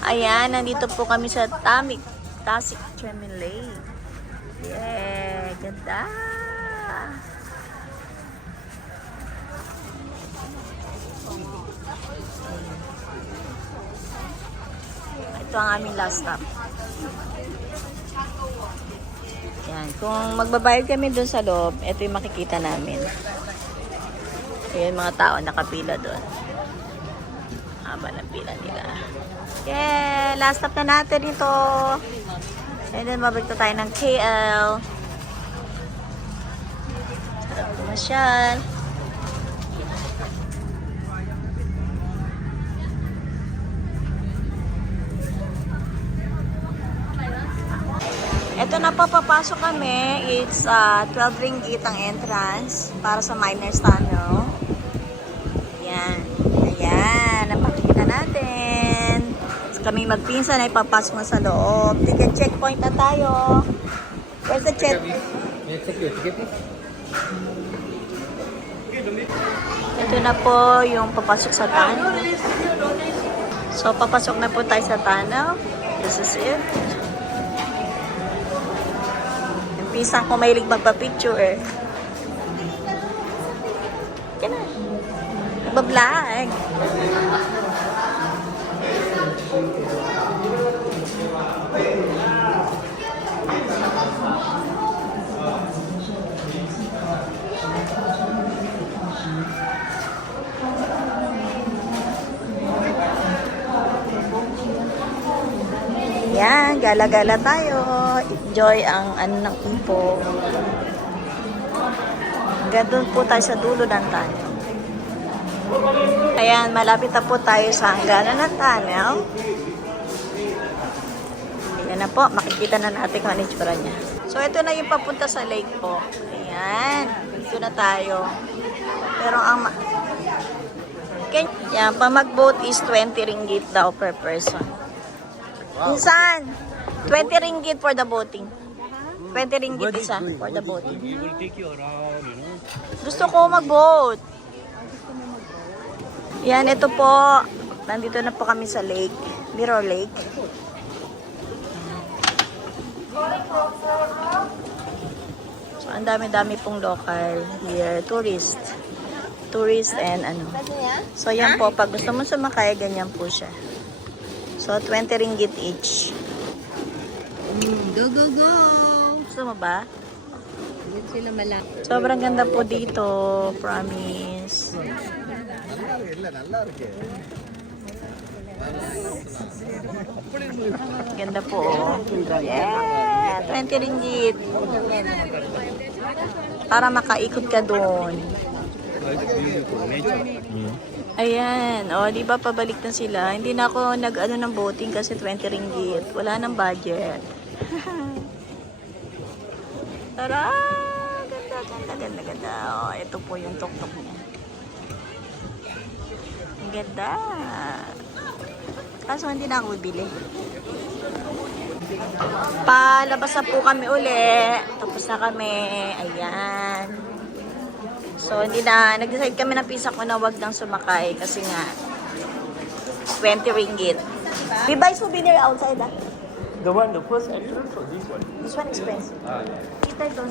Ayan, nandito po kami sa Tasik Tremilay. Yeah, ganda. Ito ang aming last stop. Yan, kung magbabayad kami doon sa loob, ito yung makikita namin. Ayan, mga tao nakapila doon. Haba ng pila nila. Yeah, last stop na natin ito. And then, mabalik na tayo ng KL. Sarap pumasyal. Ito na po, papasok kami. It's 12 ringgit ang entrance para sa Miners Tunnel. Yan. Ayan, napakita natin. So, kami magpinsan ay papasok na sa loob. Ticket checkpoint na tayo. Where's the check? Ito na po yung papasok sa tunnel. So, papasok na po tayo sa tunnel. This is it. Pisang ko mahilig magpa-picture eh. Yan na. Nagbablog. Yan, gala-gala tayo. Enjoy ang ano ng Ipo. Gandun po tayo sa dulo ng tunnel. Ayan, malapit na po tayo sa hangganan ng tunnel. Ayan na po, makikita na natin kung ano yung tsura niya. So, ito na yung papunta sa lake po. Ayan, dito na tayo. Pero ang... Yan, pa mag-boat is 20 ringgit daw per person. Insan, 20 ringgit for the boating. 20 ringgit isa for the boating. We will take you around, you know. Gusto ko mag-boat. Yan, ito po. Nandito na po kami sa lake. Mirror Lake. So, ang dami-dami pong local here. Tourist and ano. So, yan po. Pag gusto mo sumakay, ganyan po siya. So, 20 ringgit each. Go, go, go! Gusto mo ba? Hindi sila malaki. Sobrang ganda po dito. Promise. Ganda po. Yeah! 20 ringgit. Para makaikot ka doon. Ayan. O, di ba pabalik na sila? Hindi na ako nag-ano ng boating kasi 20 ringgit. Wala nang budget. Tara! Ganda. O, ito po yung tuk-tuk niya. Ang ganda. Kaso hindi na ako bibili. Palabas na po kami uli. Tapos na kami. Ayan. So, hindi na, nag-decide kami ng pisa ko na wag nang sumakay kasi nga 20 ringgit. We buy souvenir outside, ah? The first entrance or this one? This one expensive. Yeah. Kita doon.